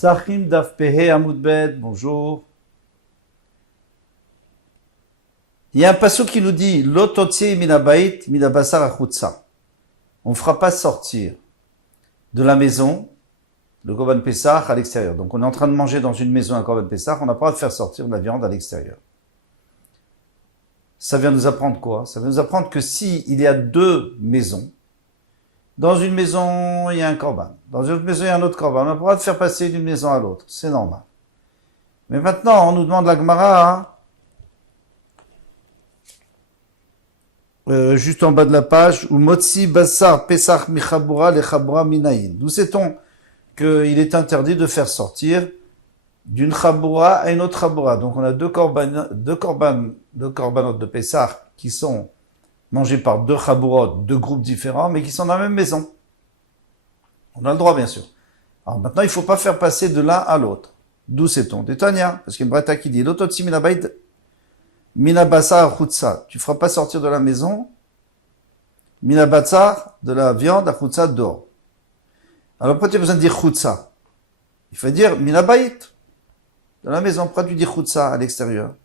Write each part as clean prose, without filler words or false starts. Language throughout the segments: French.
Sachim Daf Pehe Amud Bet, bonjour. Il y a un passage qui nous dit L'ototsi minabait minabasar achutsa. On ne fera pas sortir de la maison le Korban Pessah à l'extérieur. Donc on est en train de manger dans une maison un Korban Pessah, on n'a pas le droit de faire sortir de la viande à l'extérieur. Ça vient nous apprendre quoi? Ça vient nous apprendre que si il y a deux maisons, dans une maison il y a un Korban, dans une autre maison il y a un autre Korban, on n'a pas le droit de faire passer d'une maison à l'autre, c'est normal. Mais maintenant on nous demande la Gemara, juste en bas de la page, ou Motsi Basar Pesach Michabura Lechabura Minayin. D'où sait-on qu'il est interdit de faire sortir d'une Chabura à une autre Chabura. Donc on a deux korbanot de Pesach qui sont mangés par deux Chaburot, deux groupes différents, mais qui sont dans la même maison. On a le droit, bien sûr. Alors maintenant, il ne faut pas faire passer de l'un à l'autre. D'où sait-on? Des Tanya, parce qu'il y a une breta qui dit, l'ototsi minabait minabasa chutsa. Tu ne feras pas sortir de la maison, minabasa, de la viande, à chutsa dehors. Alors pourquoi tu as besoin de dire chutsa? Il faut dire minabait, de la maison. Pourquoi tu dis chutsa à l'extérieur?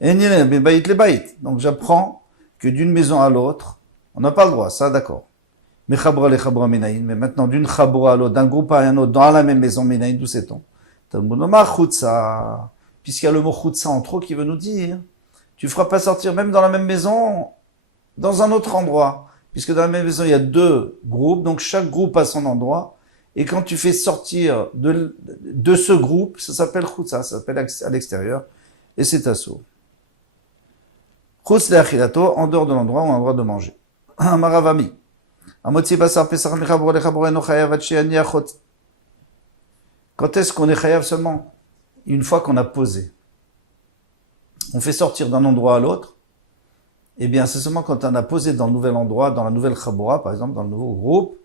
Donc j'apprends que d'une maison à l'autre, on n'a pas le droit, ça d'accord. Mais maintenant d'une chabura à l'autre, d'un groupe à un autre, dans la même maison, minayin, d'où sait-on? Puisqu'il y a le mot chutsa en trop qui veut nous dire, tu ne feras pas sortir même dans la même maison, dans un autre endroit. Puisque dans la même maison, il y a deux groupes, donc chaque groupe a son endroit. Et quand tu fais sortir de ce groupe, ça s'appelle chutsa, ça s'appelle à l'extérieur, et c'est assaut. Chutz le'achilato, en dehors de l'endroit où on a le droit de manger. Maravami. Amotzi basar pesach mechabura lechabura eno chayav ad she'ani achot. Quand est-ce qu'on est chayav seulement? Une fois qu'on a posé. On fait sortir d'un endroit à l'autre. Eh bien, c'est seulement quand on a posé dans le nouvel endroit, dans la nouvelle chabura, par exemple, dans le nouveau groupe.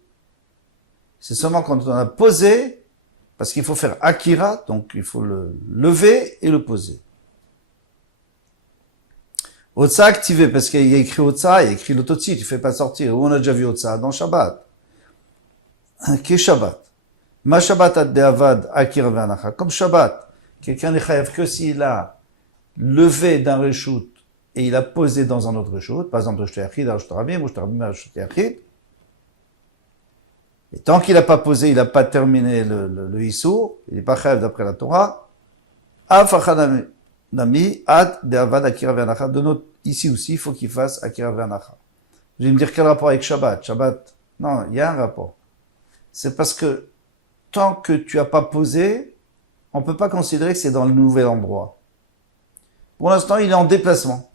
C'est seulement quand on a posé, parce qu'il faut faire akira, donc il faut le lever et le poser. Otsa activé, parce qu'il y a écrit Otsa, il y a écrit l'ototsi, tu fais pas sortir. Où on a déjà vu Otsa? Dans Shabbat. Qu'est Shabbat? Ma Shabbat ad de'avad akira ve'anacha. Comme Shabbat, quelqu'un n'est chayav que s'il a levé d'un reshoot et il a posé dans un autre reshoot, par exemple, Shteyachid, Ashtarabim, ou Ashtarabim, Shteyachid. Et tant qu'il n'a pas posé, il n'a pas terminé le Issour, il n'est pas chayav d'après la Torah, Afachanami, ad de'avad akira ve'anacha. De notre, ici aussi, il faut qu'il fasse akira ve'anacha. Vous allez me dire quel rapport avec Shabbat? Shabbat, non, il y a un rapport. C'est parce que tant que tu n'as pas posé, on ne peut pas considérer que c'est dans le nouvel endroit. Pour l'instant, il est en déplacement.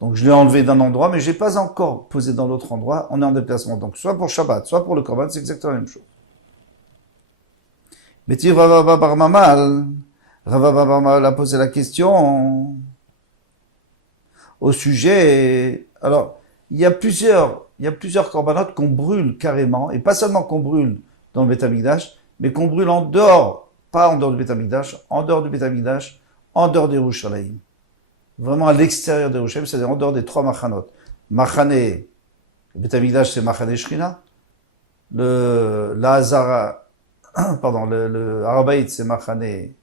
Donc je l'ai enlevé d'un endroit, mais je n'ai pas encore posé dans l'autre endroit, on est en déplacement. Donc soit pour Shabbat, soit pour le Korban, c'est exactement la même chose. Mais tu Rav Abba bar Mamal a posé la question au sujet. Alors, il y a plusieurs corbanotes qu'on brûle carrément, et pas seulement qu'on brûle dans le Beth Amikdash, mais qu'on brûle en dehors, pas en dehors du Beth Amikdash, en dehors du Beth Amikdash, en dehors des Yerushalayim. Vraiment à l'extérieur des Yerushalayim, c'est-à-dire en dehors des trois machanot. Machane, le Beth Amikdash, c'est Machane Shrina. Le Arabaït, c'est Machane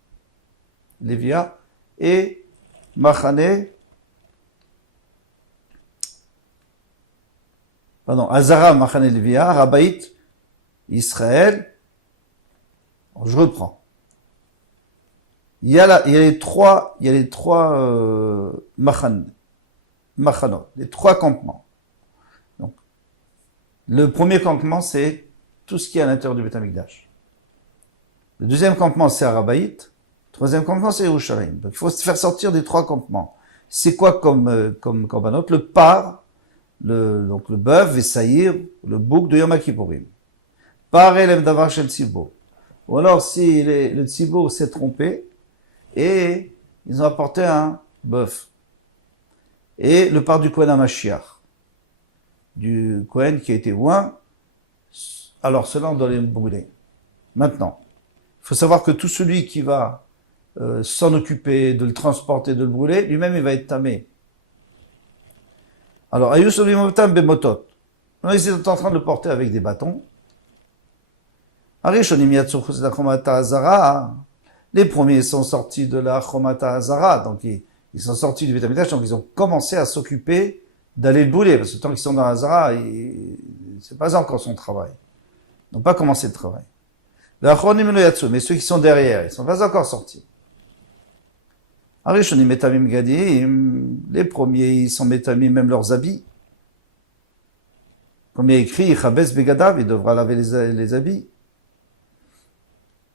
Lévia. Et Machane, Azara, Machane Lévia, Arabaït, Israël. Je reprends. Il y a les trois machanot, les trois campements. Donc, le premier campement, c'est tout ce qui est à l'intérieur du Beth Amikdash. Le deuxième campement, c'est Arabaït. Le troisième campement, c'est Yerushalayim. Donc, il faut se faire sortir des trois campements. C'est quoi comme korbanot? Le par, donc le bœuf, Vesaïr, le bouc de Yom Kippourim. Par elem davar shel tzibour. Ou alors, si le tzibour s'est trompé, et ils ont apporté un bœuf. Et le part du Kohen HaMashiach, du Kohen qui a été oint, alors cela on doit les brûler. Maintenant, il faut savoir que tout celui qui va s'en occuper, de le transporter, de le brûler, lui-même il va être tamé. Alors, Ayusolim Bemotot. Ils étaient en train de le porter avec des bâtons. Arishonim yatsu chutz la chomata hazara. Les premiers sont sortis de la chomata hazara, donc ils sont sortis du Beit HaMikdash, donc ils ont commencé à s'occuper d'aller le brûler, parce que tant qu'ils sont dans la hazara, c'est pas encore son travail. Ils n'ont pas commencé le travail. L'achronim lo yatsu, mais ceux qui sont derrière, ils sont pas encore sortis. Arishonim metamim gadim, les premiers, ils sont metamim même leurs habits. Comme il est écrit, Chabes begadav, il devra laver les habits.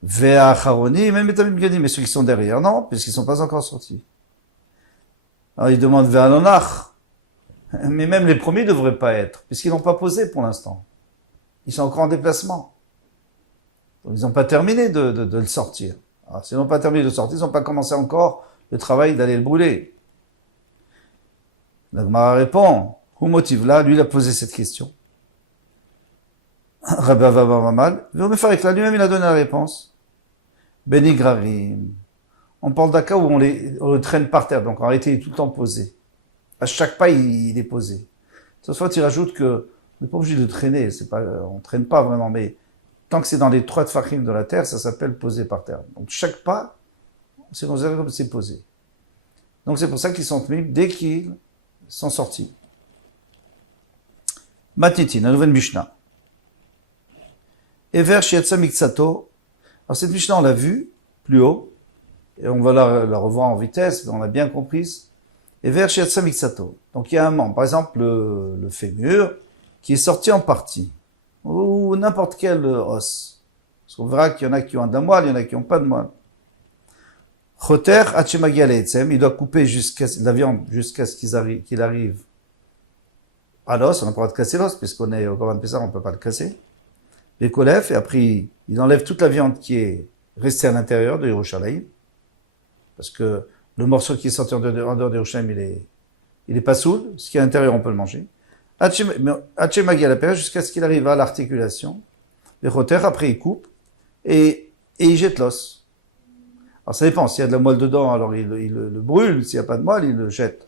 Ve'acharonim, même metamim gadim, mais ceux qui sont derrière, non, puisqu'ils sont pas encore sortis. Alors il demande ve'alonach, mais même les premiers ne devraient pas être, puisqu'ils n'ont pas posé pour l'instant. Ils sont encore en déplacement. Donc, ils n'ont pas terminé de le sortir. Alors, s'ils n'ont pas terminé de le sortir, ils n'ont pas commencé encore le travail d'aller le brûler. La Gemara répond, où motive là, lui il a posé cette question. Rabbi Abba Mamal, lui-même il a donné la réponse. Benigrarim. On parle d'un cas où on le traîne par terre, donc en réalité il est tout le temps posé. À chaque pas il est posé. Cette fois tu rajoutes que on n'est pas obligé de traîner, on traîne pas vraiment, mais tant que c'est dans les 3 tfachim de la terre, ça s'appelle posé par terre. Donc chaque pas, c'est considéré comme c'est posé. Donc c'est pour ça qu'ils sont mis dès qu'ils sont sortis. Matitin, la nouvelle Mishnah. Ever shiatsa miksato. Alors cette Mishnah on l'a vue plus haut, et on va la revoir en vitesse, mais on l'a bien comprise. Ever shiatsa miksato. Donc il y a un membre, par exemple le fémur, qui est sorti en partie, ou n'importe quel os. Parce qu'on verra qu'il y en a qui ont un moelle, il y en a qui n'ont pas de moelle. Choter hachemagia le'etzem, il doit couper la viande jusqu'à ce qu'il arrive à l'os. On n'a pas le droit de casser l'os, puisqu'on est au Corban Pessah, on ne peut pas le casser. Les kolef, et après il enlève toute la viande qui est restée à l'intérieur de Yerushalayim, parce que le morceau qui est sorti en dehors de Yerushalayim, il est pas soul, ce qui est à l'intérieur, on peut le manger. Hachemagia la période jusqu'à ce qu'il arrive à l'articulation. Les choter, après il coupe, et il jette l'os. Alors ça dépend, s'il y a de la moelle dedans, alors il le brûle, s'il n'y a pas de moelle, il le jette.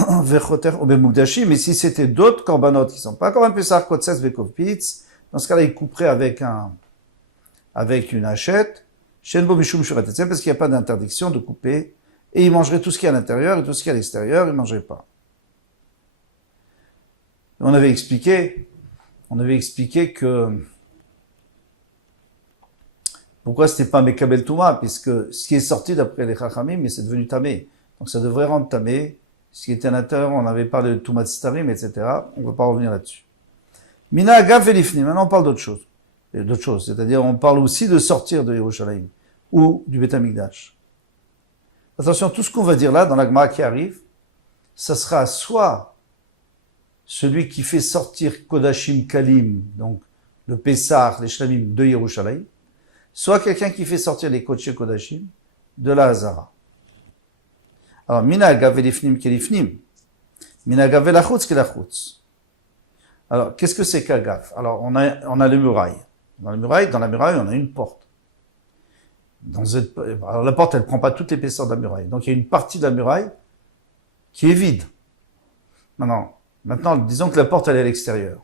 Mais si c'était d'autres corbanotes qui sont pas Corban Pessah, Kotses, Bekovpitz, dans ce cas-là, il couperait avec une hachette, Shenbo Mishum Shuratetzem, parce qu'il n'y a pas d'interdiction de couper, et il mangerait tout ce qui est à l'intérieur, et tout ce qui est à l'extérieur, il ne mangerait pas. On avait expliqué que pourquoi c'était pas Mekabel Touma, puisque ce qui est sorti d'après les Chachamim, mais c'est devenu Tamé. Donc ça devrait rendre Tamé. Ce qui était à l'intérieur, on avait parlé de Toumat Starim, etc. On ne va pas revenir là-dessus. Mina Agav Elifni. Maintenant, on parle d'autre chose. C'est-à-dire, on parle aussi de sortir de Yerushalayim, ou du Beit HaMikdash. Attention, tout ce qu'on va dire là, dans la Gemara qui arrive, ça sera soit celui qui fait sortir Kodashim Kalim, donc le Pessah, les Shlamim de Yerushalayim, soit quelqu'un qui fait sortir les Kodesh Kodashim de la Hazara. Alors, mina agav elifnim kelifnim. Mina agav elachutz kelachutz. Alors, qu'est-ce que c'est qu'agav? Alors, on a les murailles. Dans la muraille, on a une porte. Alors, la porte, elle prend pas toute l'épaisseur de la muraille. Donc, il y a une partie de la muraille qui est vide. Maintenant, disons que la porte, elle est à l'extérieur.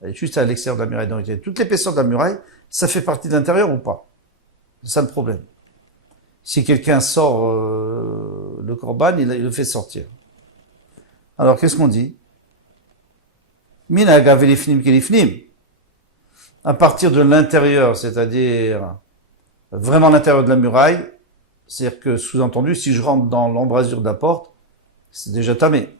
Elle est juste à l'extérieur de la muraille. Donc, il y a toute l'épaisseur de la muraille. Ça fait partie de l'intérieur ou pas? C'est ça le problème. Si quelqu'un sort le korban, il le fait sortir. Alors, qu'est-ce qu'on dit? Mina agav elifnim kelifnim. À partir de l'intérieur, c'est-à-dire vraiment l'intérieur de la muraille, c'est-à-dire que, sous-entendu, si je rentre dans l'embrasure de la porte, c'est déjà tamé.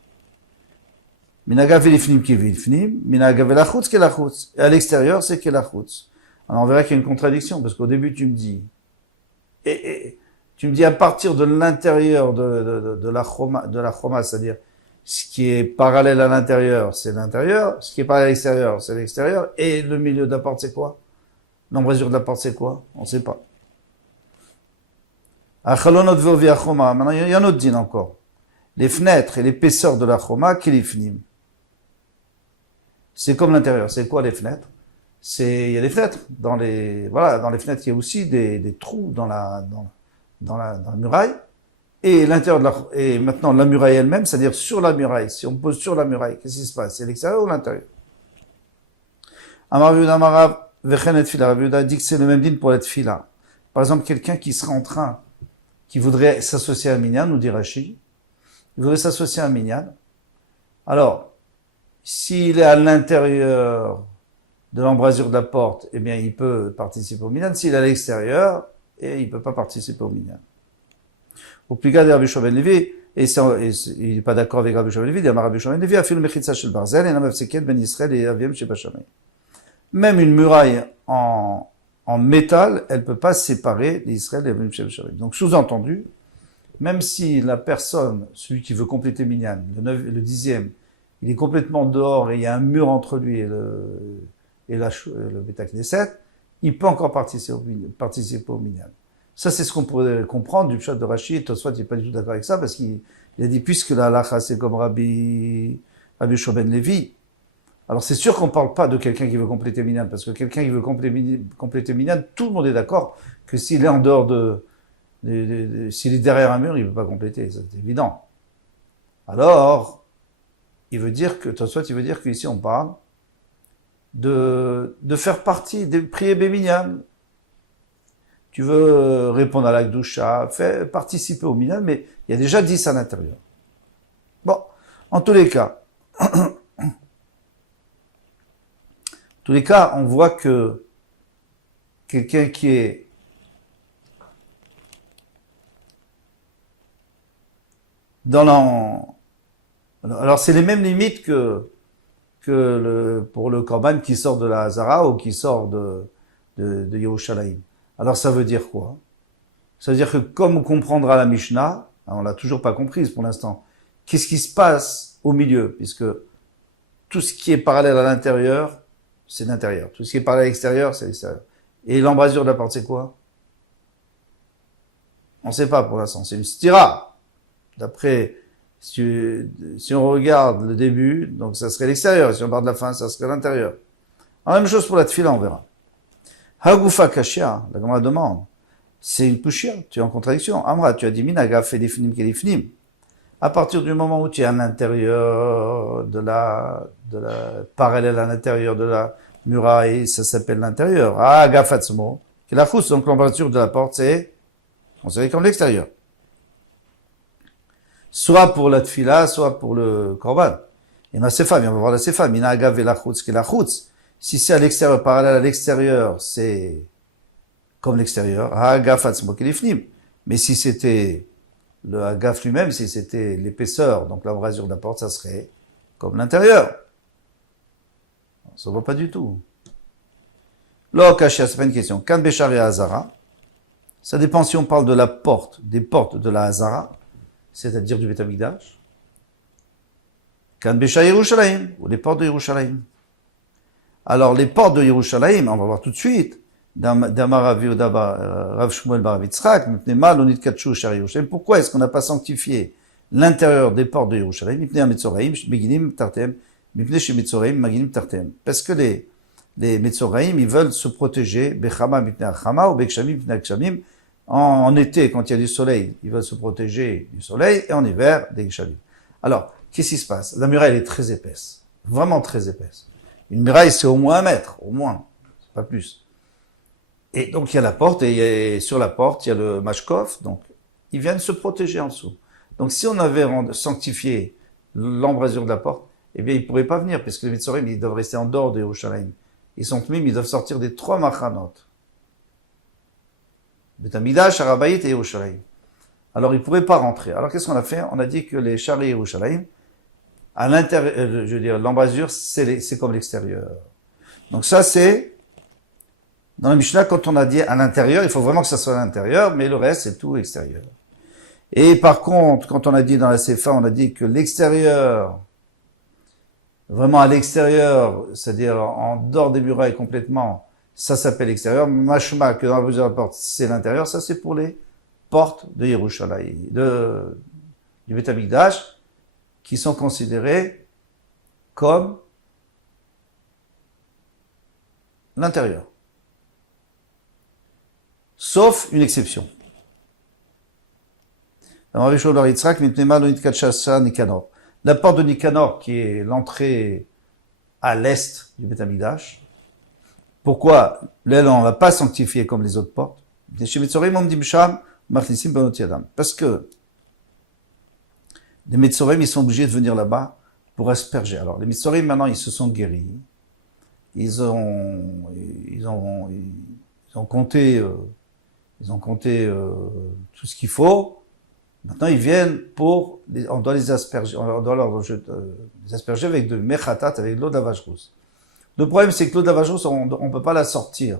Mina agav elifnim kelifnim, mina agav elachutz kelachutz. Et à l'extérieur, c'est kelachutz. Alors, on verra qu'il y a une contradiction, parce qu'au début, tu me dis, tu me dis à partir de l'intérieur de la choma, c'est-à-dire ce qui est parallèle à l'intérieur, c'est l'intérieur, ce qui est parallèle à l'extérieur, c'est l'extérieur, et le milieu de la porte, c'est quoi? L'embrasure de la porte, c'est quoi? On ne sait pas. Maintenant, il y a un autre din encore. Les fenêtres et l'épaisseur de la choma, kilifnim. C'est comme l'intérieur. C'est quoi les fenêtres? Il y a des fenêtres. Dans les fenêtres, il y a aussi des trous dans la muraille. Et et maintenant, la muraille elle-même, c'est-à-dire sur la muraille. Si on pose sur la muraille, qu'est-ce qui se passe? C'est l'extérieur ou l'intérieur? Amar Yehuda Amarav Vechen et Tfila. Rav Yehuda dit que c'est le même din pour la Tfila. Par exemple, quelqu'un qui serait en train, qui voudrait s'associer à un minyan, nous dit Rashi, il voudrait s'associer à un minyan. Alors, s'il est à l'intérieur de l'embrasure de la porte, eh bien, il peut participer au minyan. S'il est à l'extérieur, et il peut pas participer au minyan. Au plus gars de Rabbi Shimon ben Levi, et il n'est pas d'accord avec Rabbi Shimon ben Levi, il dit à Rabbi Shimon ben Levi, afil mechitza shel barzel, et nam seket ben Israël et aviem sheba shamay. Même une muraille en métal, elle peut pas séparer l'Israël et aviem sheba shamay. Donc, sous-entendu, même si la personne, celui qui veut compléter minyan, le 10e, il est complètement dehors et il y a un mur entre lui et le Beit Knesset, il peut encore participer au minyan. Ça, c'est ce qu'on pourrait comprendre du pshat de Rashi. Et Tosfot n'est pas du tout d'accord avec ça, parce qu'il a dit, puisque la halacha, c'est comme Rabbi Shimon ben Levi. Alors, c'est sûr qu'on ne parle pas de quelqu'un qui veut compléter minyan, parce que quelqu'un qui veut compléter minyan, tout le monde est d'accord que s'il est en dehors s'il est derrière un mur, il ne peut pas compléter, c'est évident. Alors, Tosfot, il veut dire qu'ici, on parle de faire partie des prières béminyan. Tu veux répondre à la Gdusha, participer au minyan, mais il y a déjà 10 à l'intérieur. Bon, en tous les cas, on voit que quelqu'un qui est alors c'est les mêmes limites que pour le korban qui sort de la Hazara ou qui sort de Yerushalayim. Alors ça veut dire quoi? Ça veut dire que comme on comprendra la Mishnah, on l'a toujours pas comprise pour l'instant, qu'est-ce qui se passe au milieu? Puisque tout ce qui est parallèle à l'intérieur, c'est l'intérieur. Tout ce qui est parallèle à l'extérieur, c'est l'extérieur. Et l'embrasure de la porte, c'est quoi? On sait pas pour l'instant, c'est une stira. D'après, si on regarde le début, donc ça serait l'extérieur. Si on regarde la fin, ça serait l'intérieur. La même chose pour la tefila, on verra. Hagufa kashia, la Gemara demande. C'est une kushia, tu es en contradiction. Amra, tu as dit minaga fait defnim kelifnim. À partir du moment où tu es à l'intérieur parallèle à l'intérieur de la muraille, ça s'appelle l'intérieur. Ah, gafatzmo, qui est la fousse, donc l'embrasure de la porte, c'est considéré comme l'extérieur. Soit pour la tfila, soit pour le korban. Et ma sefa, on va voir la sefa, mina agav et la chutz, qui est la chutz. Si c'est à l'extérieur, parallèle à l'extérieur, c'est comme l'extérieur. Agaf atzmo kelifnim. Mais si c'était le agaf lui-même, si c'était l'épaisseur, donc l'embrasure de la porte, ça serait comme l'intérieur. Ça ne voit pas du tout. Lo kashia, c'est pas une question. Kan beshari hazara. Ça dépend si on parle de la porte, des portes de la hazara, c'est-à-dire du Beit Hamikdash. Kan beshari Yerushalayim, ou les portes de Yerushalayim. Alors, les portes de Yerushalayim, on va voir tout de suite, Rav Shmuel bar Yitzchak, pourquoi est-ce qu'on n'a pas sanctifié l'intérieur des portes de Yerushalayim? Parce que les Metzoraim, ils veulent se protéger, en été, quand il y a du soleil, ils veulent se protéger du soleil, et en hiver, des Gshamim. Alors, qu'est-ce qui se passe? La muraille, elle est très épaisse, vraiment très épaisse. Une muraille, c'est au moins 1 mètre, au moins, c'est pas plus. Et donc, il y a la porte, et sur la porte, il y a le mashkov, donc, ils viennent se protéger en dessous. Donc, si on avait sanctifié l'embrasure de la porte, eh bien, ils pourraient pas venir, parce que les Mitzorim, ils doivent rester en dehors de Yerushalayim. Ils sont tmim, ils doivent sortir des 3 machanot. Beit Hamikdash, Arabaït et Yerushalayim. Alors, ils pourraient pas rentrer. Alors, qu'est-ce qu'on a fait? On a dit que les Shari Yerushalayim, à l'intérieur, je veux dire, l'embrasure, c'est comme l'extérieur. Donc ça, c'est, dans la Mishnah, quand on a dit à l'intérieur, il faut vraiment que ça soit à l'intérieur, mais le reste, c'est tout extérieur. Et par contre, quand on a dit dans la Sefa, on a dit que l'extérieur, vraiment à l'extérieur, c'est-à-dire en dehors des murailles complètement, ça s'appelle l'extérieur. Mashma, que dans la mesure de la porte, c'est l'intérieur, ça c'est pour les portes de Yerushalayim, du Beit Hamikdash, qui sont considérés comme l'intérieur. Sauf une exception. La porte de Nicanor, qui est l'entrée à l'est du Beit Hamikdash, Pourquoi l'aile, on ne l'a pas sanctifié comme les autres portes? Parce que les Metzorim, ils sont obligés de venir là-bas pour asperger. Alors, les Metzorim, maintenant, ils se sont guéris. Ils ont compté, tout ce qu'il faut. Maintenant, ils viennent on doit les asperger, les asperger avec de mechatat, avec de l'eau d'Avajrous. Le problème, c'est que l'eau d'Avajrous, on peut pas la sortir.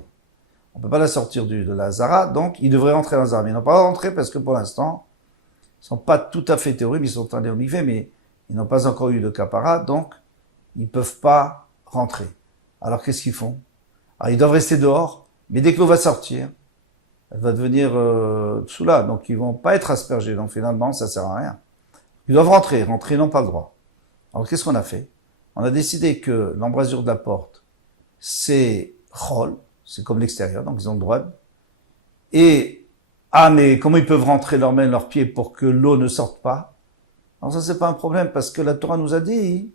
On peut pas la sortir de la Zara, donc ils devraient rentrer dans la Zara. Mais ils n'ont pas rentré parce que pour l'instant, ils sont pas tout à fait théories, ils sont allés au mikvé, mais ils n'ont pas encore eu de kapara, donc ils peuvent pas rentrer. Alors qu'est-ce qu'ils font? Alors ils doivent rester dehors, mais dès que l'eau va sortir, elle va devenir psoula, donc ils vont pas être aspergés, donc finalement ça sert à rien. Ils doivent rentrer ils n'ont pas le droit. Alors qu'est-ce qu'on a fait? On a décidé que l'embrasure de la porte, c'est chol, c'est comme l'extérieur, donc ils ont le droit. Et, mais comment ils peuvent rentrer leurs mains, leurs pieds pour que l'eau ne sorte pas? Alors ça, c'est pas un problème, parce que la Torah nous a dit,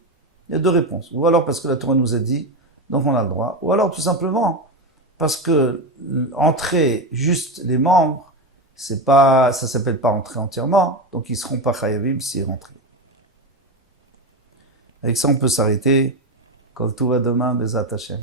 il y a deux réponses. Ou alors parce que la Torah nous a dit, donc on a le droit. Ou alors tout simplement, parce que entrer juste les membres, ça s'appelle pas entrer entièrement, donc ils seront pas chayavim s'ils rentrent. Avec ça, on peut s'arrêter. Quand tout va demain, Bezat Hashem.